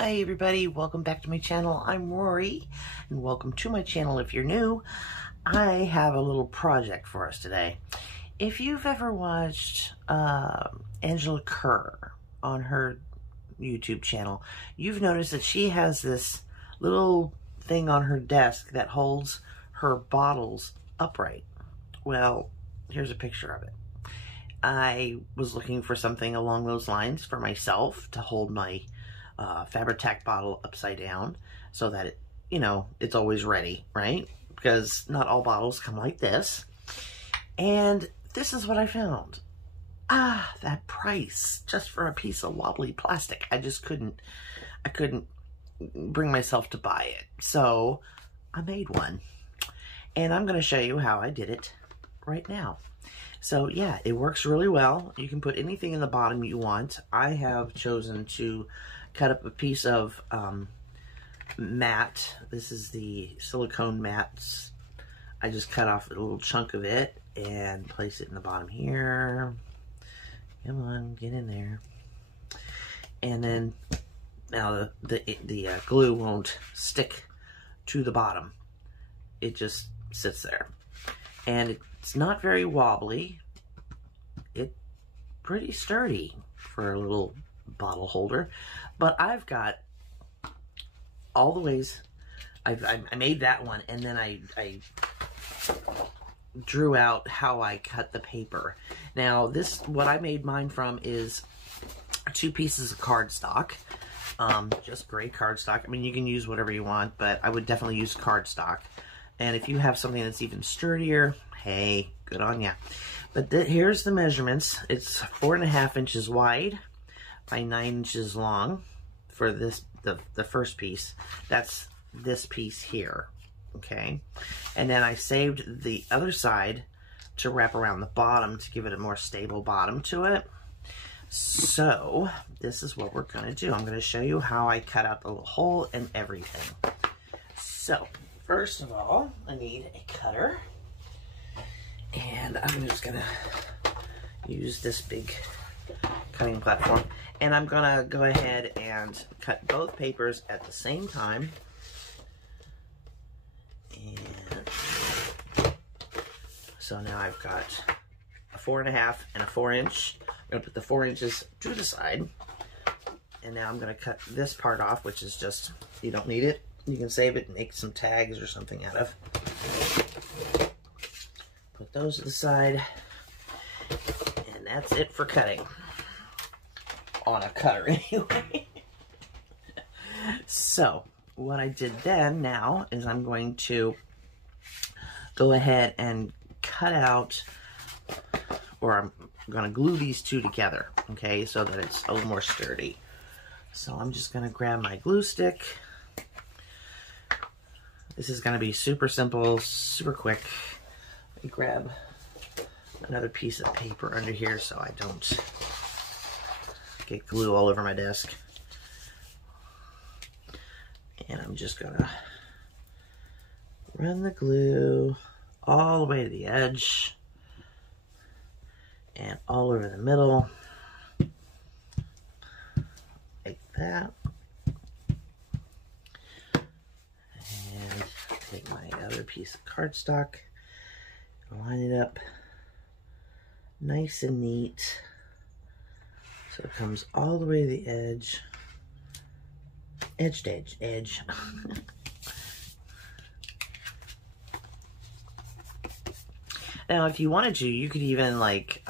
Hi everybody, welcome back to my channel. I'm Rory and welcome to my channel if you're new. I have a little project for us today. If you've ever watched Angela Kerr on her YouTube channel, you've noticed that she has this little thing on her desk that holds her bottles upright. Well, here's a picture of it. I was looking for something along those lines for myself to hold my Fabri-Tac bottle upside down so that it, it's always ready, right? Because not all bottles come like this. And this is what I found. That price just for a piece of wobbly plastic. I couldn't bring myself to buy it. So I made one. And I'm going to show you how I did it right now. So yeah, it works really well. You can put anything in the bottom you want. I have chosen to cut up a piece of mat. This is the silicone mats. I just cut off a little chunk of it and place it in the bottom here. Come on, get in there. And then now the glue won't stick to the bottom. It just sits there. And it's not very wobbly. It's pretty sturdy for a little bottle holder. But I've got all the ways. I made that one, and then I drew out how I cut the paper. Now what I made mine from is 2 pieces of cardstock. Just gray cardstock. I mean, you can use whatever you want, but I would definitely use cardstock. And if you have something that's even sturdier, hey, good on ya. But here's the measurements. It's 4.5 inches wide by 9 inches long for this, the first piece. That's this piece here, okay? And then I saved the other side to wrap around the bottom to give it a more stable bottom to it. So this is what we're gonna do. I'm gonna show you how I cut out the little hole and everything. So first of all, I need a cutter. And I'm just gonna use this big cutting platform. And I'm gonna go ahead and cut both papers at the same time. And so now I've got a 4.5 and a 4 inch. I'm gonna put the 4 inches to the side. And now I'm gonna cut this part off, which is just, you don't need it. You can save it and make some tags or something out of. Put those to the side, and that's it for cutting. On a cutter, anyway. So, what I did then now is I'm going to go ahead and cut out, or I'm going to glue these two together, okay, so that it's a little more sturdy. So I'm just going to grab my glue stick. This is going to be super simple, super quick. Let me grab another piece of paper under here so I don't get glue all over my desk. And I'm just gonna run the glue all the way to the edge and all over the middle, like that. And take my other piece of cardstock, line it up nice and neat so it comes all the way to the edge, edge to edge, edge. Now if you wanted to, you could even like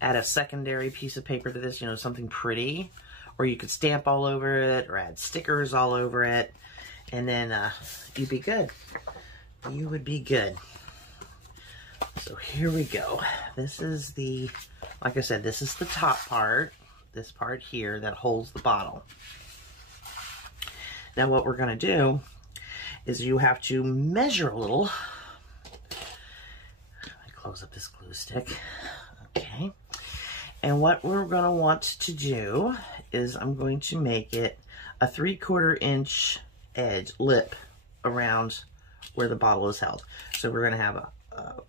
add a secondary piece of paper to this, something pretty, or you could stamp all over it or add stickers all over it, and then you'd be good. You would be good. So here we go. This is the, like I said, this is the top part, this part here that holds the bottle. Now what we're gonna do is you have to measure a little. Let me close up this glue stick. Okay. And what we're gonna want to do is I'm going to make it a 3/4 inch edge lip around where the bottle is held. So we're gonna have a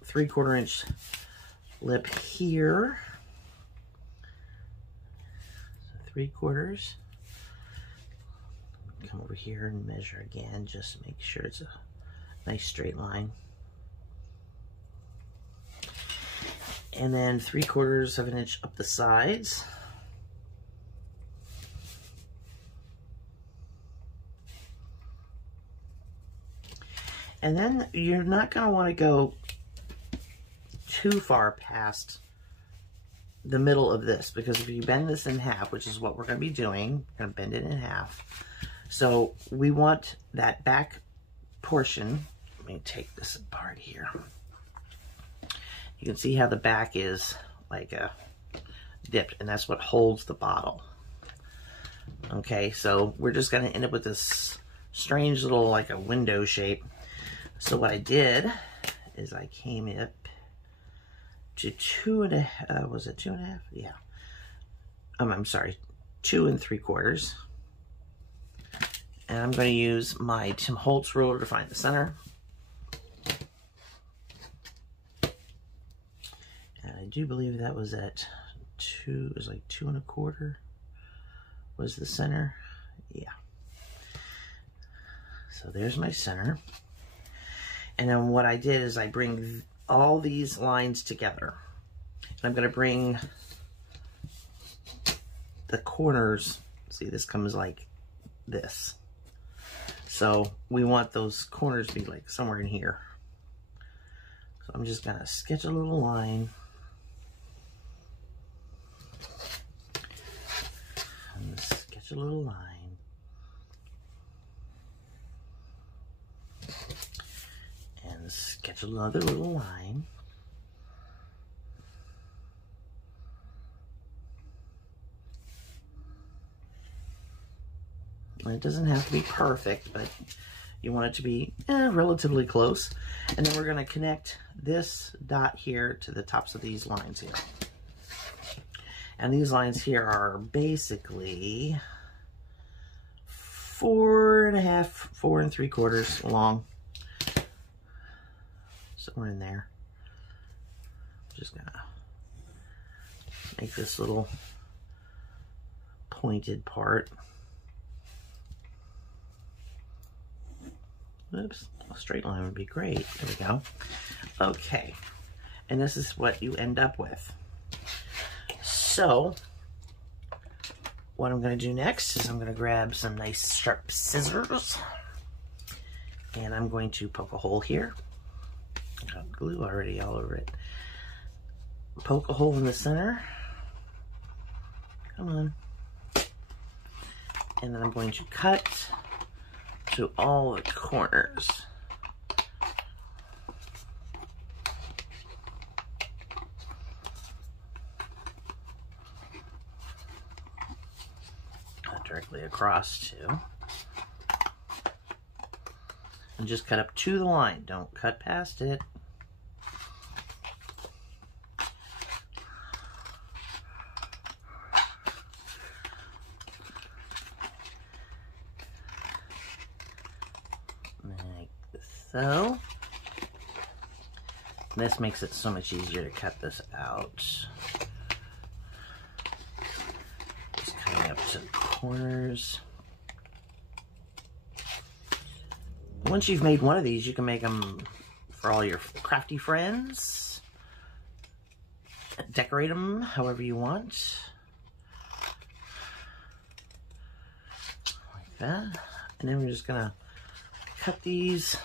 3/4 inch lip here, so 3/4, come over here and measure again, just to make sure it's a nice straight line. And then 3/4 of an inch up the sides. And then you're not going to want to go too far past the middle of this, because if you bend this in half, which is what we're going to be doing, we're going to bend it in half. So we want that back portion. Let me take this apart here. You can see how the back is like a dipped, and that's what holds the bottle. Okay, so we're just going to end up with this strange little like a window shape. So what I did is I came up to 2.5, was it 2.5? Yeah. I'm sorry, 2 3/4. And I'm going to use my Tim Holtz ruler to find the center. And I do believe that was at 2, it was like 2 1/4 was the center. Yeah. So there's my center. And then what I did is I bring all these lines together. And I'm going to bring the corners. See, this comes like this. So we want those corners to be like somewhere in here. So I'm just going to sketch a little line. And sketch a little line. And sketch another little line. And it doesn't have to be perfect, but you want it to be relatively close. And then we're going to connect this dot here to the tops of these lines here. And these lines here are basically 4.5, 4 3/4 long. Somewhere in there. Just gonna make this little pointed part. Oops, a straight line would be great. There we go. Okay, and this is what you end up with. So, what I'm going to do next is I'm going to grab some nice sharp scissors, and I'm going to poke a hole here. Got glue already all over it. Poke a hole in the center. Come on. And then I'm going to cut to all the corners. Cut directly across too. And just cut up to the line. Don't cut past it. Like so. This makes it so much easier to cut this out. Just cutting up to the corners. Once you've made one of these, you can make them for all your crafty friends. Decorate them however you want. Like that. And then we're just going to cut these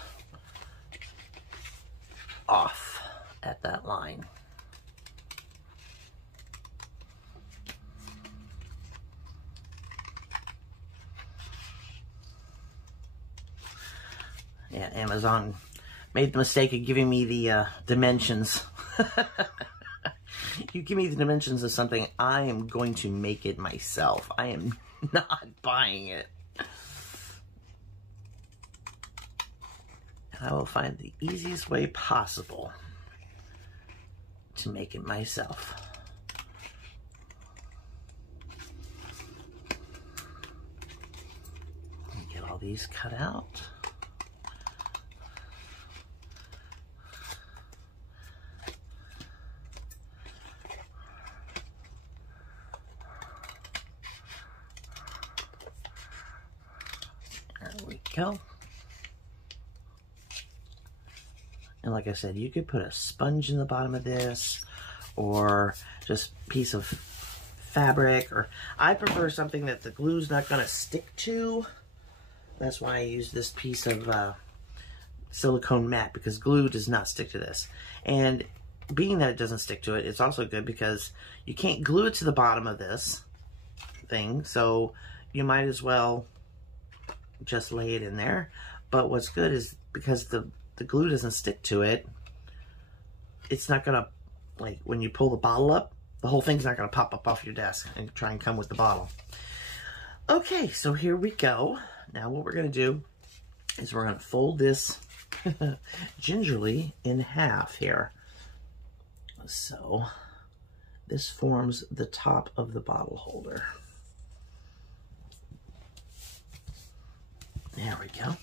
off at that line. Yeah, Amazon made the mistake of giving me the dimensions. You give me the dimensions of something, I am going to make it myself. I am not buying it. And I will find the easiest way possible to make it myself. Get all these cut out. go. And like I said, you could put a sponge in the bottom of this, or just a piece of fabric, or I prefer something that the glue's not going to stick to. That's why I use this piece of silicone mat, because glue does not stick to this. And being that it doesn't stick to it, it's also good because you can't glue it to the bottom of this thing, so you might as well just lay it in there. But what's good is because the glue doesn't stick to it, it's not gonna, like when you pull the bottle up, the whole thing's not gonna pop up off your desk and try and come with the bottle. Okay, so here we go. Now what we're gonna do is we're gonna fold this gingerly in half here. So this forms the top of the bottle holder. There we go.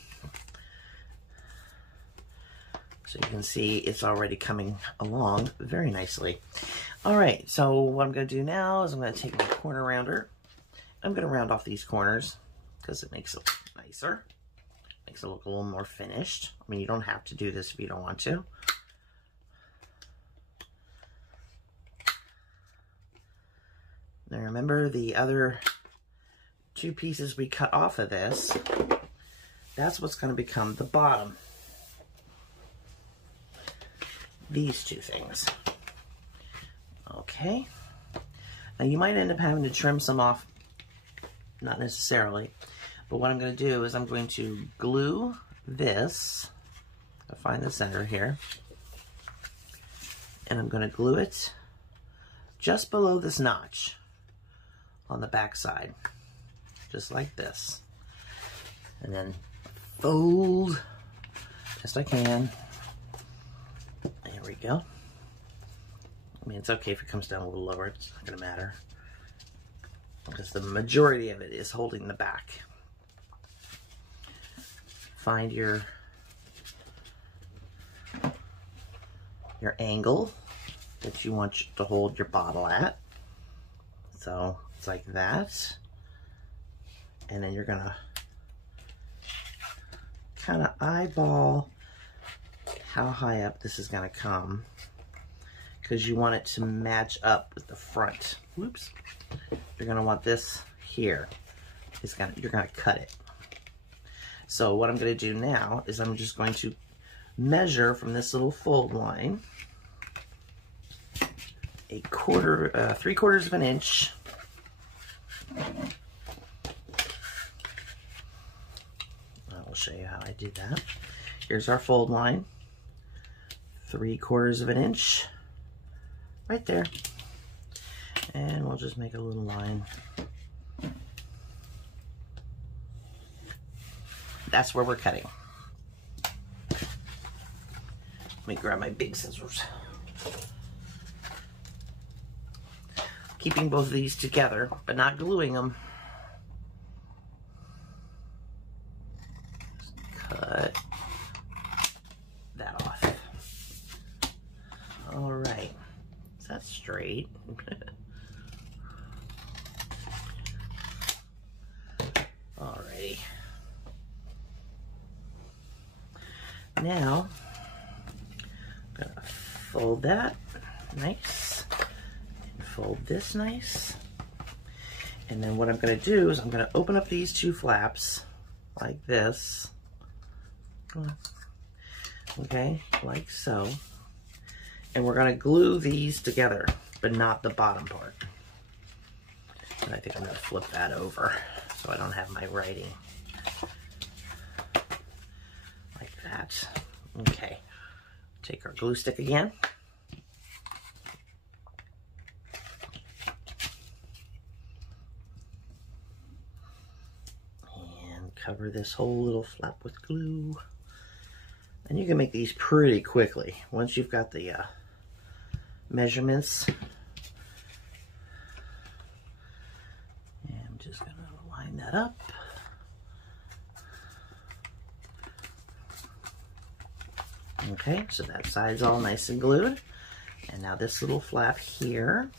So you can see it's already coming along very nicely. All right, so what I'm going to do now is I'm going to take my corner rounder. I'm going to round off these corners because it makes it nicer. Makes it look a little more finished. I mean, you don't have to do this if you don't want to. Now remember the other two pieces we cut off of this, that's what's going to become the bottom. These two things. Okay. Now you might end up having to trim some off, not necessarily, but what I'm going to do is I'm going to glue this. I'll find the center here, and I'm going to glue it just below this notch on the back side, just like this, and then fold best I can. There we go. I mean, it's okay if it comes down a little lower, it's not going to matter, because the majority of it is holding the back. Find your angle that you want to hold your bottle at. So it's like that. And then you're going to kind of eyeball how high up this is going to come, because you want it to match up with the front. Whoops. You're going to want this here. You're going to cut it. So what I'm going to do now is I'm just going to measure from this little fold line a 3/4 of an inch. I'll show you how I do that. Here's our fold line. 3/4 of an inch right there. And we'll just make a little line. That's where we're cutting. Let me grab my big scissors. Keeping both of these together, but not gluing them. Cut that off. All right, so that's straight. Alrighty. Now, I'm gonna fold that nice, and fold this nice, and then what I'm gonna do is I'm gonna open up these two flaps like this, okay, like so, and we're gonna glue these together, but not the bottom part. And I think I'm gonna flip that over so I don't have my writing. That. Okay, take our glue stick again. And cover this whole little flap with glue. And you can make these pretty quickly once you've got the measurements. And I'm just going to line that up. Okay, so that side's all nice and glued. And now this little flap here.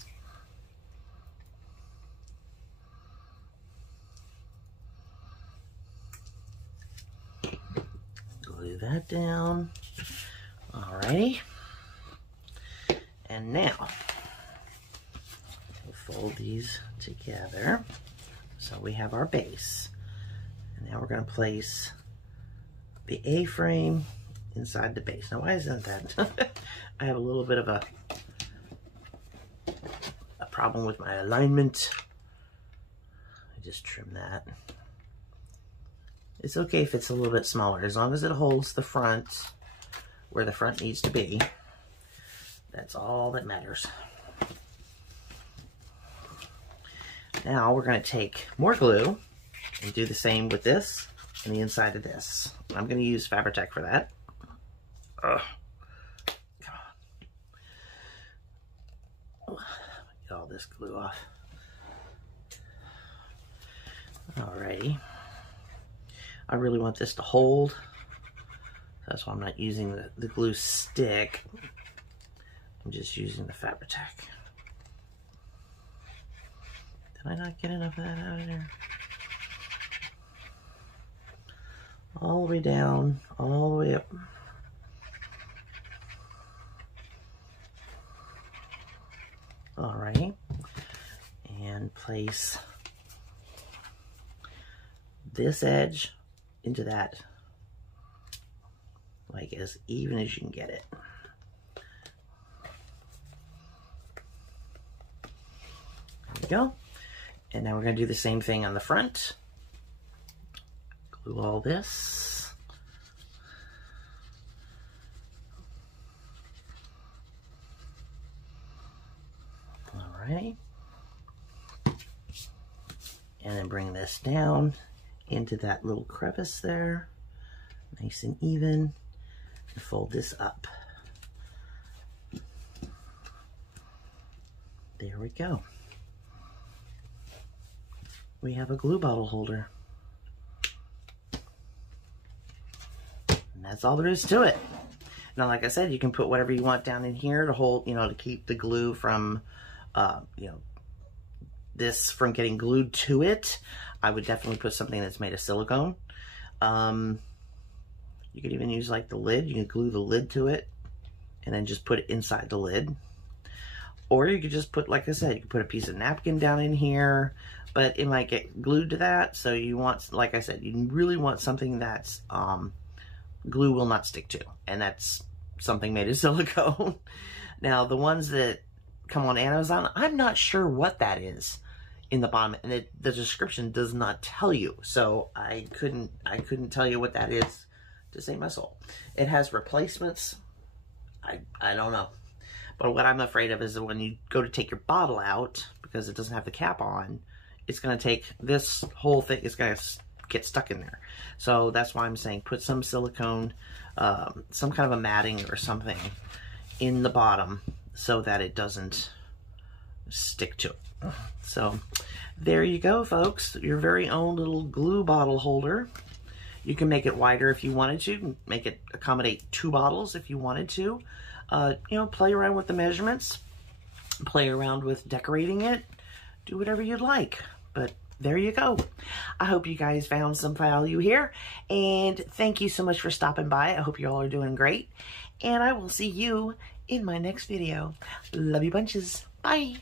glue that down. Alrighty. And now, we'll fold these together. So we have our base. And now we're going to place the A-frame inside the base. Now, why isn't that? I have a little bit of a problem with my alignment. I just trim that. It's okay if it's a little bit smaller, as long as it holds the front where the front needs to be. That's all that matters. Now we're going to take more glue and do the same with this and the inside of this. I'm going to use Fabri-Tac for that. Ugh. Come on. Get all this glue off. Alrighty. I really want this to hold. That's why I'm not using the glue stick. I'm just using the Fabri-Tac. Did I not get enough of that out of there? All the way down, all the way up. Alright. And place this edge into that, like as even as you can get it. There we go. And now we're going to do the same thing on the front. Glue all this. Alright. And then bring this down into that little crevice there. Nice and even. And fold this up. There we go. We have a glue bottle holder. And that's all there is to it. Now, like I said, you can put whatever you want down in here to hold, to keep the glue from, this from getting glued to it. I would definitely put something that's made of silicone. You could even use like the lid. You can glue the lid to it and then just put it inside the lid. Or you could just put, like I said, you could put a piece of napkin down in here, but it might get glued to that. So you want, like I said, you really want something that's glue will not stick to, and that's something made of silicone. Now, the ones that come on Amazon, I'm not sure what that is in the bottom, and the description does not tell you. So I couldn't tell you what that is to save my soul. It has replacements. I don't know. But what I'm afraid of is that when you go to take your bottle out, because it doesn't have the cap on, it's going to take this whole thing, it's going to get stuck in there. So that's why I'm saying put some silicone, some kind of a matting or something in the bottom so that it doesn't stick to it. So there you go, folks. Your very own little glue bottle holder. You can make it wider if you wanted to. Make it accommodate 2 bottles if you wanted to. Play around with the measurements. Play around with decorating it. Do whatever you'd like. But there you go. I hope you guys found some value here. And thank you so much for stopping by. I hope you all are doing great. And I will see you in my next video. Love you bunches. Bye.